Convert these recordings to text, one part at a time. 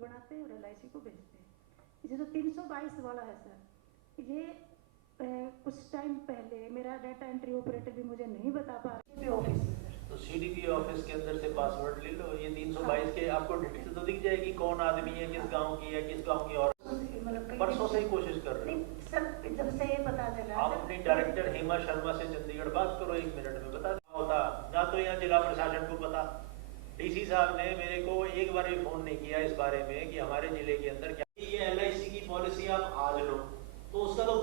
बनाते और LIC को भेजते हैं। ये जो 322 वाला है सर, ये कुछ टाइम पहले मेरा डाटा एंट्री ऑपरेटर भी मुझे नहीं बता पा रहा ऑफिस में सर। तो CDP ऑफिस के अंदर से पासवर्ड ले लो। ये 322 के आपको डिटेल तो दिख जाएगी, कौन आदमी है, किस गांव की है, किस गांव की। और परसों से ही कोशिश कर रहे हो सर, जब से ये पता चला आप अपनी डायरेक्टर हेमा शर्मा से चंडीगढ़ बात करो, 1 मिनट में बता होता ना। तो यहाँ जिला प्रशासन को पता, DC साहब ने मेरे को एक बार भी फोन नहीं किया इस बारे में कि हमारे जिले के अंदर क्या ये LIC की पॉलिसी आप आज लो, तो उसका तो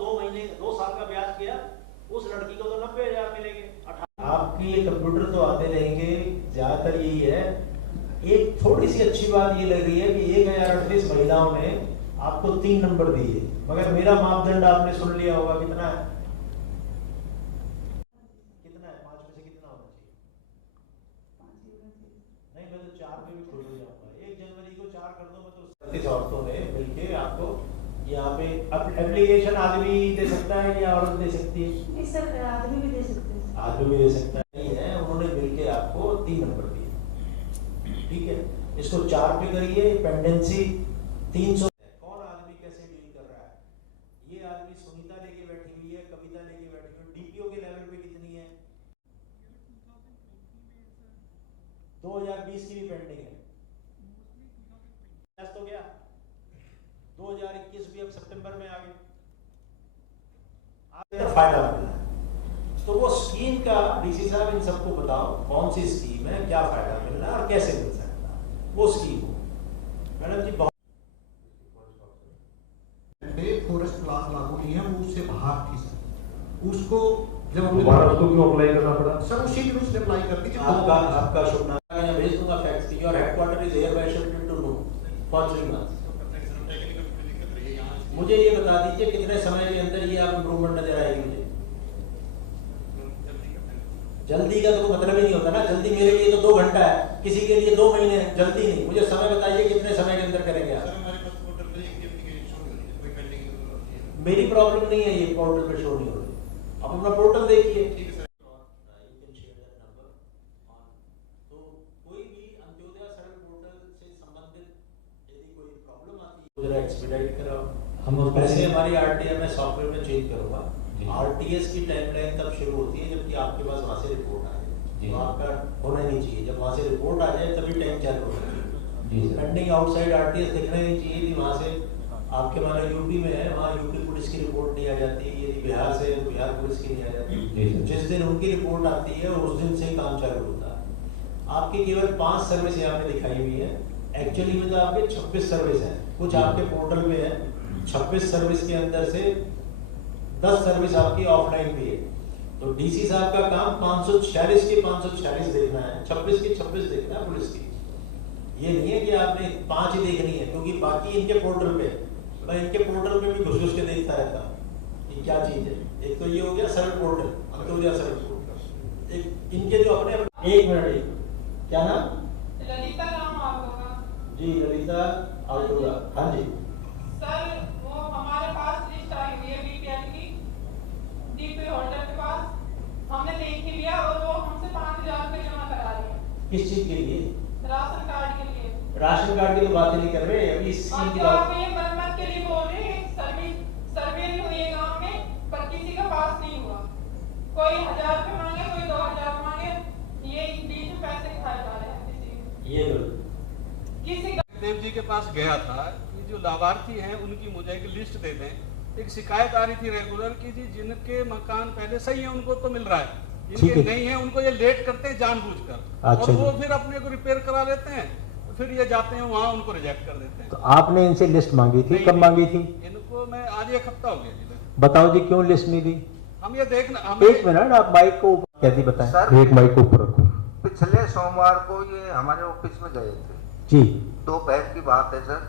2 साल का ब्याज किया, उस लड़की को तो 90,000 मिलेंगे। आपके ये कंप्यूटर तो आते रहेंगे, ज्यादातर यही है। एक थोड़ी सी अच्छी बात ये लग रही है कि 1038 महिलाओं में आपको 3 नंबर दिए, मगर मेरा मापदंड आपने सुन लिया होगा कितना है? कितना है? 5 में से कितना होना चाहिए? 5 ही होना चाहिए। नहीं, मैं तो 4 पे भी खोल जाऊंगा। 1 जनवरी को 4 कर दो। मैं तो 37 औरतों ने मिलके आपको यहाँ पे एप्लीकेशन आदमी दे सकता है या औरत दे सकती है? नहीं सर, आदमी भी दे सकते हैं। आदमी भी दे सकता है। नहीं है, उन्होंने मिलके आपको 3 नंबर दिए, ठीक है। इसको 4 पे करिए, पेंडेंसी 300। कौन आदमी कैसे डील कर रहा है? ये आदमी सुनीता लेके बैठी हुई है, कविता लेके बैठी हुई है। DPO के लेवल पे कितनी है? 2020 की भी पेंडिंग है। तो क्या 2021 भी अब सितंबर में आ गए, फायदा मिला है। तो वो स्कीम का DC साहब इन सबको बताओ कौन सी स्कीम है, क्या फायदा मिल रहा है और कैसे मिल सकता है वो स्कीम हो। मैडम जी बहुत फॉरेस्ट प्लान लागू नहीं है, वो उससे बाहर थी सर। उसको जब दोबारा उसको क्यों अप्लाई करना पड़ा? सर उसी दिन उसने अप्लाई कर दी। आपका शुभ नाम मैं भेज दूंगा फैक्स की। Your headquarter is hereby shifted to no for 3 months। मुझे ये बता दीजिए कितने समय के अंदर ये आप इम्प्रूवमेंट नजर आएगी मुझे? जल्दी का तो मतलब ही नहीं होता ना। जल्दी मेरे लिए तो 2 घंटा है, किसी के लिए 2 महीने है। जल्दी नहीं, मुझे समय बताइए कितने समय के अंदर करेंगे आप? मेरी प्रॉब्लम नहीं है, ये पोर्टल पे शो नहीं हो रही। आप अपना पोर्टल देखिए। तो कोई भी अंत्योदय सरल पोर्टल से संबंधित यदि कोई प्रॉब्लम आती है जरा एक्सपीडाइट कराओ। हम वैसे हमारी RTM में सॉफ्टवेयर में चेंज करूंगा। RTS की टाइमलाइन तब शुरू होती है जबकि आपके पास वहां से रिपोर्ट आ जाए। तो आपका होना नहीं चाहिए, जब वहां से रिपोर्ट आ जाए तभी टाइम चालू होना चाहिए। पेंडिंग आउटसाइड RTS दिखना नहीं चाहिए कि वहां से आपके माना UP में है, वहाँ UP पुलिस की रिपोर्ट नहीं आ जाती। यदि बिहार से तो बिहार पुलिस की नहीं आ जाती। जिस दिन उनकी रिपोर्ट आती है उस दिन से काम चालू होता है। आपकी केवल 5 सर्विस यहाँ पे दिखाई हुई है, एक्चुअली में तो आपके 26 सर्विस है। कुछ आपके पोर्टल में है 26 सर्विस के अंदर से 10 सर्विस आपकी ऑफलाइन भी है। तो DC साहब का काम 546 की 546 देखना है, 26 की 26 देखना है पुलिस की। ये नहीं है कि आपने 5 ही देखनी है, क्योंकि बाकी इनके पोर्टल पे, मैं इनके पोर्टल पे भी घुस के देखता रहता हूँ कि क्या चीज है। एक तो ये हो गया सरल पोर्टल, अंत्योदय सरल पोर्टल। एक इनके जो अपने 1 मिनट, क्या नाम? ललिता नाम आपका? जी ललिता आलूरा। हाँ जी सर, वो हमारे पास लिस्ट आई हुई है BPL की, DP होल्डर के पास। हमने देख ही लिया और वो हमसे 5,000 रुपये जमा करा रहे हैं। किस चीज के लिए? राशन कार्ड के लिए। राशन कार्ड की तो बात ही नहीं कर रहे अभी, इस स्कीम की बात। आप ये मरम्मत के लिए बोल रहे हैं। सर्वे नहीं हुई है गाँव में, पर किसी का पास नहीं हुआ। कोई 1,000 रुपये मांगे, कोई 2,000 मांगे। ये बीच में पैसे खाए जा रहे हैं ये किसी देव जी के पास गया था कि जो लाभार्थी हैं उनकी मुझे एक लिस्ट दे दें। एक शिकायत आ रही थी रेगुलर की जी जिनके मकान पहले सही है उनको तो मिल रहा है, जिनके नहीं है उनको ये लेट करते हैं जानबूझकर। और वो फिर अपने को रिपेयर करा लेते हैं, फिर ये जाते हैं वहाँ उनको रिजेक्ट कर देते हैं। तो आपने इनसे लिस्ट मांगी थी? कब मांगी थी? इनको मैं आज 1 हफ्ता हो गया जी। बताओ जी क्यों लिस्ट नहीं दी? हम ये देखना 1 मिनट आप माइक को कैसे बताएं? एक माइक को ऊपर रखो। पिछले सोमवार को ये हमारे ऑफिस में गए थे जी, दोपहर की बात है सर।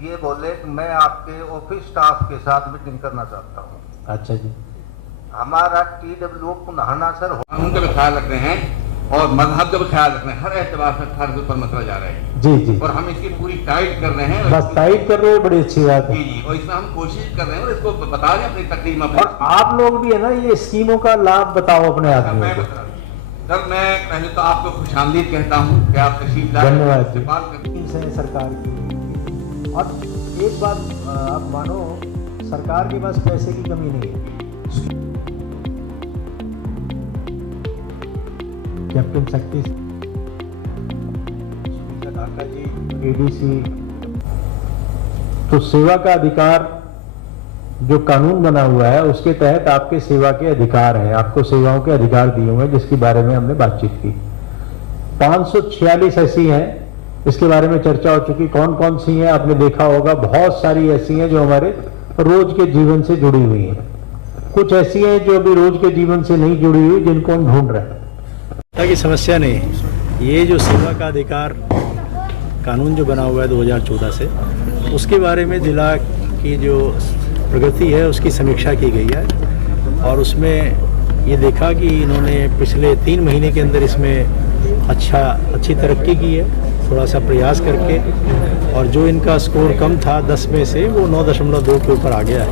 ये बोले कि मैं आपके ऑफिस स्टाफ के साथ मीटिंग करना चाहता हूँ। अच्छा जी। हमारा TWO पुनहाना सर कानून का ख्याल रख रहे हैं और मजहब का भी ख्याल रख रहे हैं। हर एतबार से हर पर मसला जा रहा है जी जी, और हम इसकी पूरी टाइट कर रहे हैं। बस टाइट कर रहे हो, बड़ी अच्छी बात है जी जी, और इसमें हम कोशिश कर रहे हैं और इसको बता रहे हैं अपनी तकलीफ में। और आप लोग भी है ना, ये स्कीमों का लाभ बताओ अपने आदमियों को। सर मैं पहले तो आपको खुशामदीद कहता हूँ कि आप तशरीफ लाए। धन्यवाद जी। बात करते हैं। है सरकार की। और एक बात आप मानो, सरकार के पास पैसे की कमी नहीं है। कैप्टन शक्ति ढाका जी, एडीसी, तो सेवा का अधिकार जो कानून बना हुआ है उसके तहत आपके सेवा के अधिकार हैं, आपको सेवाओं के अधिकार दिए हुए हैं, जिसके बारे में हमने बातचीत की। 546 ऐसी हैं, इसके बारे में चर्चा हो चुकी। कौन कौन सी हैं आपने देखा होगा, बहुत सारी ऐसी हैं जो हमारे रोज के जीवन से जुड़ी हुई हैं, कुछ ऐसी हैं जो अभी रोज के जीवन से नहीं जुड़ी हुई, जिनको हम ढूंढ रहे हैं। की समस्या नहीं, ये जो सेवा का अधिकार कानून जो बना हुआ है 2014 से, उसके बारे में जिला की जो प्रगति है उसकी समीक्षा की गई है और उसमें ये देखा कि इन्होंने पिछले 3 महीने के अंदर इसमें अच्छी तरक्की की है, थोड़ा सा प्रयास करके, और जो इनका स्कोर कम था 10 में से वो 9.2 के ऊपर आ गया है।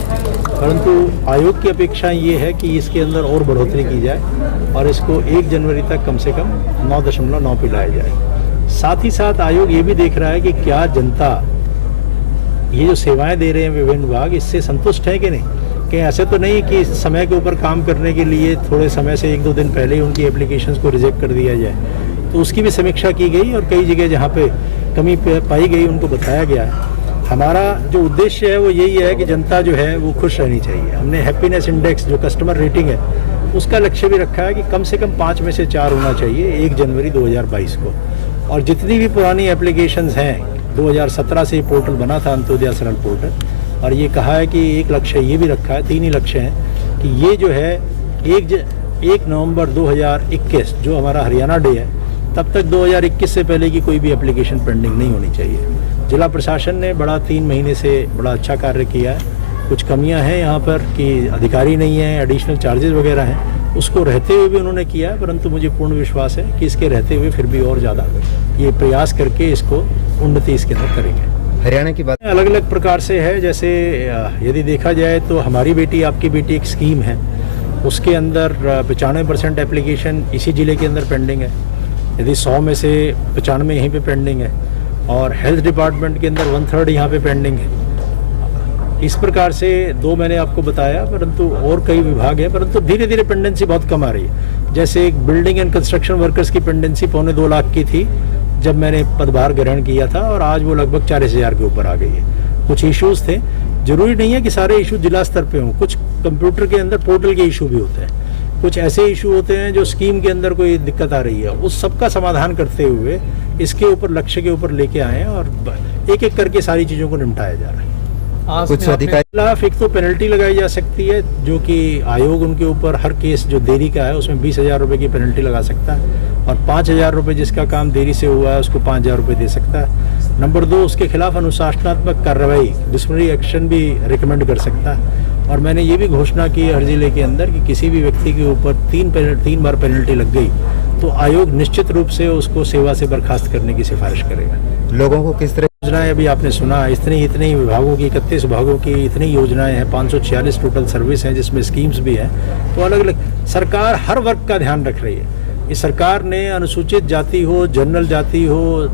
परंतु आयोग की अपेक्षा ये है कि इसके अंदर और बढ़ोतरी की जाए और इसको 1 जनवरी तक कम से कम 9.9 पे लाया जाए। साथ ही साथ आयोग ये भी देख रहा है कि क्या जनता ये जो सेवाएं दे रहे हैं विभिन्न विभाग, इससे संतुष्ट है कि नहीं। कहीं ऐसे तो नहीं कि समय के ऊपर काम करने के लिए थोड़े समय से 1-2 दिन पहले ही उनकी एप्लीकेशंस को रिजेक्ट कर दिया जाए। तो उसकी भी समीक्षा की गई और कई जगह जहाँ पे कमी पाई गई उनको बताया गया है। हमारा जो उद्देश्य है वो यही है कि जनता जो है वो खुश रहनी चाहिए। हमने हैप्पीनेस इंडेक्स जो कस्टमर रेटिंग है उसका लक्ष्य भी रखा है कि कम से कम 5 में से 4 होना चाहिए 1 जनवरी 2022 को। और जितनी भी पुरानी एप्लीकेशंस हैं, 2017 से ये पोर्टल बना था, अंत्योदय सरल पोर्टल, और ये कहा है कि एक लक्ष्य ये भी रखा है, 3 ही लक्ष्य हैं कि ये जो है 1 नवंबर 2021 जो हमारा हरियाणा डे है, तब तक 2021 से पहले की कोई भी एप्लीकेशन पेंडिंग नहीं होनी चाहिए। जिला प्रशासन ने बड़ा 3 महीने से बड़ा अच्छा कार्य किया है। कुछ कमियां हैं यहाँ पर कि अधिकारी नहीं है, एडिशनल चार्जेस वगैरह हैं, उसको रहते हुए भी उन्होंने किया है, परंतु मुझे पूर्ण विश्वास है कि इसके रहते हुए फिर भी और ज़्यादा ये प्रयास करके इसको उन्नति इसके अंदर करेंगे। हरियाणा की बात अलग अलग प्रकार से है, जैसे यदि देखा जाए तो हमारी बेटी आपकी बेटी एक स्कीम है, उसके अंदर 95% एप्लीकेशन इसी ज़िले के अंदर पेंडिंग है। यदि 100 में से 95 यहीं पे पेंडिंग है, और हेल्थ डिपार्टमेंट के अंदर 1/3 यहाँ पे पेंडिंग है। इस प्रकार से 2 मैंने आपको बताया, परंतु और कई विभाग हैं, परंतु धीरे धीरे पेंडेंसी बहुत कम आ रही है। जैसे एक बिल्डिंग एंड कंस्ट्रक्शन वर्कर्स की पेंडेंसी 2.25 लाख की थी जब मैंने पदभार ग्रहण किया था, और आज वो लगभग 40,000 के ऊपर आ गई है। कुछ इश्यूज थे, जरूरी नहीं है कि सारे इशू जिला स्तर पे हों, कुछ कंप्यूटर के अंदर पोर्टल के इशू भी होते हैं, कुछ ऐसे इशू होते हैं जो स्कीम के अंदर कोई दिक्कत आ रही है, उस सबका समाधान करते हुए इसके ऊपर लक्ष्य के ऊपर लेके आए हैं और एक एक करके सारी चीज़ों को निपटाया जा रहा है। कुछ अधिकारी खिलाफ एक तो पेनल्टी लगाई जा सकती है, जो कि आयोग उनके ऊपर हर केस जो देरी का है उसमें 20,000 रुपये की पेनल्टी लगा सकता है, और 5,000 रुपये जिसका काम देरी से हुआ है उसको 5,000 रुपये दे सकता है। नंबर 2, उसके खिलाफ अनुशासनात्मक कार्रवाई डिसिप्लिनरी एक्शन भी रिकमेंड कर सकता है। और मैंने ये भी घोषणा की है हर जिले के अंदर कि किसी भी व्यक्ति के ऊपर 3 बार पेनल्टी लग गई तो आयोग निश्चित रूप से उसको सेवा से बर्खास्त करने की सिफारिश करेगा। लोगों को किस तरह योजनाएं अभी आपने सुना, इतनी विभागों की 31 विभागों की इतनी योजनाएं हैं, 546 टोटल सर्विस हैं जिसमें स्कीम्स भी हैं। तो अलग अलग सरकार हर वर्ग का ध्यान रख रही है। इस सरकार ने अनुसूचित जाति हो, जनरल जाति हो,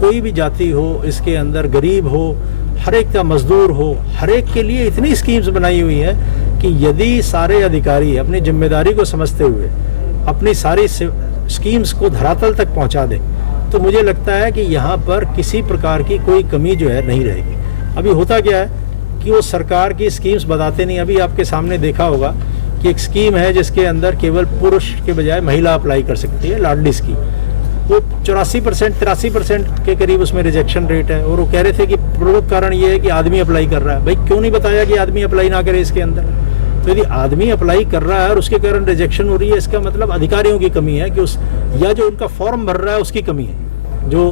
कोई भी जाति हो, इसके अंदर गरीब हो, हर एक का मजदूर हो, हर एक के लिए इतनी स्कीम्स बनाई हुई है कि यदि सारे अधिकारी अपनी जिम्मेदारी को समझते हुए अपनी सारी स्कीम्स को धरातल तक पहुंचा दें तो मुझे लगता है कि यहाँ पर किसी प्रकार की कोई कमी जो है नहीं रहेगी। अभी होता क्या है कि वो सरकार की स्कीम्स बताते नहीं। अभी आपके सामने देखा होगा कि एक स्कीम है जिसके अंदर केवल पुरुष के बजाय महिला अप्लाई कर सकती है, लाडली स्कीम। वो 84% 83% के करीब उसमें रिजेक्शन रेट है, और वो कह रहे थे कि प्रमुख कारण ये है कि आदमी अप्लाई कर रहा है। भाई क्यों नहीं बताया कि आदमी अप्लाई ना करे इसके अंदर? तो यदि आदमी अप्लाई कर रहा है और उसके कारण रिजेक्शन हो रही है, इसका मतलब अधिकारियों की कमी है कि या जो उनका फॉर्म भर रहा है उसकी कमी है, जो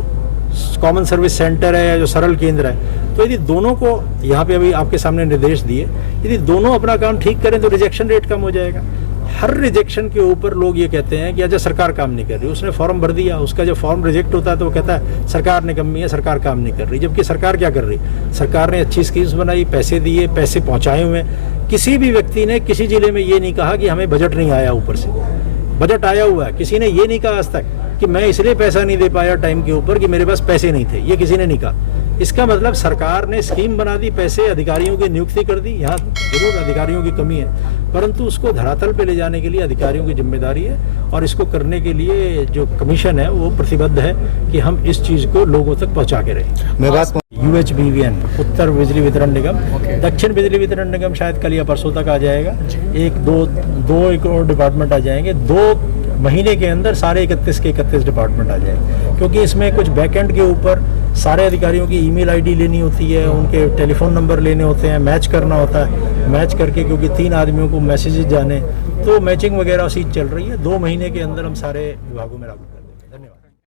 कॉमन सर्विस सेंटर है या जो सरल केंद्र है। तो यदि दोनों को यहाँ पे अभी आपके सामने निर्देश दिए, यदि दोनों अपना काम ठीक करें तो रिजेक्शन रेट कम हो जाएगा। हर रिजेक्शन के ऊपर लोग ये कहते हैं कि अच्छा सरकार काम नहीं कर रही, उसने फॉर्म भर दिया, उसका जब फॉर्म रिजेक्ट होता है तो वो कहता है सरकार ने कमी है, सरकार काम नहीं कर रही। जबकि सरकार क्या कर रही? सरकार ने अच्छी स्कीम्स बनाई, पैसे दिए, पैसे पहुंचाए हुए। किसी भी व्यक्ति ने किसी जिले में ये नहीं कहा कि हमें बजट नहीं आया ऊपर से। बजट आया हुआ है, किसी ने ये नहीं कहा आज तक कि मैं इसलिए पैसा नहीं दे पाया टाइम के ऊपर कि मेरे पास पैसे नहीं थे, ये किसी ने नहीं कहा। इसका मतलब सरकार ने स्कीम बना दी, पैसे अधिकारियों की नियुक्ति कर दी। यहाँ जरूर अधिकारियों की कमी है, परंतु उसको धरातल पे ले जाने के लिए अधिकारियों की जिम्मेदारी है, और इसको करने के लिए जो कमीशन है वो प्रतिबद्ध है कि हम इस चीज को लोगों तक पहुंचा के रहें। UHBVN उत्तर बिजली वितरण निगम, दक्षिण बिजली वितरण निगम शायद कल या परसों तक आ जाएगा। एक और डिपार्टमेंट आ जाएंगे। 2 महीने के अंदर सारे 31 के 31 डिपार्टमेंट आ जाएंगे, क्योंकि इसमें कुछ बैकएंड के ऊपर सारे अधिकारियों की ईमेल आईडी लेनी होती है, उनके टेलीफोन नंबर लेने होते हैं, मैच करना होता है, मैच करके क्योंकि 3 आदमियों को मैसेजेस जाने, तो मैचिंग वगैरह चीज चल रही है। 2 महीने के अंदर हम सारे विभागों में लागू